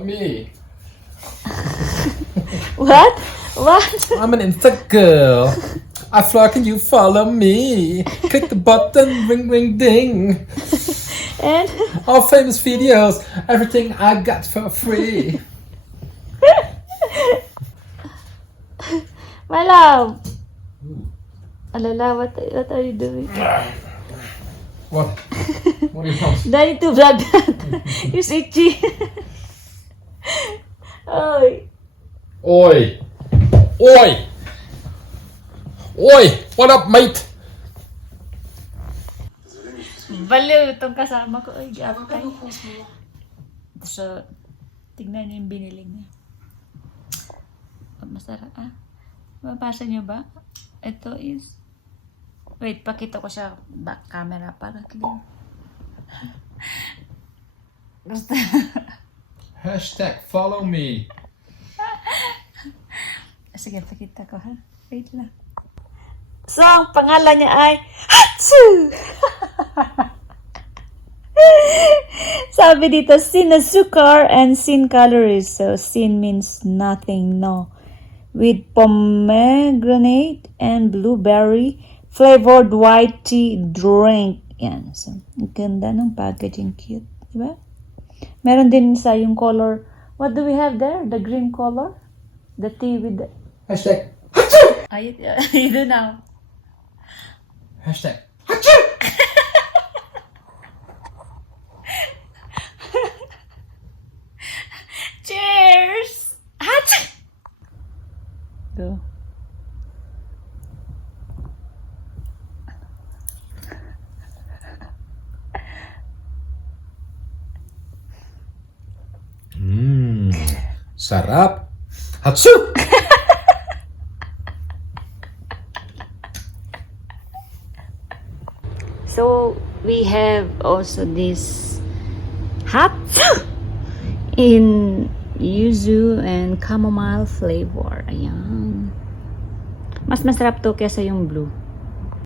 Me. What? What? I'm an Insta girl. I flock and you follow me. Click the button, ring ring ding. And All famous videos, everything I got for free. my love. Alala, what are you doing? What? What do you want? Do I need to vlog that? It's itchy. Oy. Oi! Oi! Oi! What up, mate? Baliw itong kasama ko. Ay, gapay. So, tignan niyo yung binili niya. Masarap, ah. Mapasa niyo ba? Ito is... Wait, pakita ko siya back camera para clear. Gusto. Hashtag follow me. Sige, pakita ko ha. Wait lang. So, ang pangalan niya ay Hatsu! Sabi dito, sin na sukar and sin calories. So, sin means nothing, no. With pomegranate and blueberry flavored white tea drink. Yan. So, ang ganda ng packaging. Cute. Diba? Meron din sa yung color. What do we have there? The green color? The tea with the... Hashtag. You do now. Hashtag. Cheers! Go. Sarap. Hatsu! So, we have also this Hatsu in yuzu and chamomile flavor. Ayan. Mas masarap to kesa yung blue.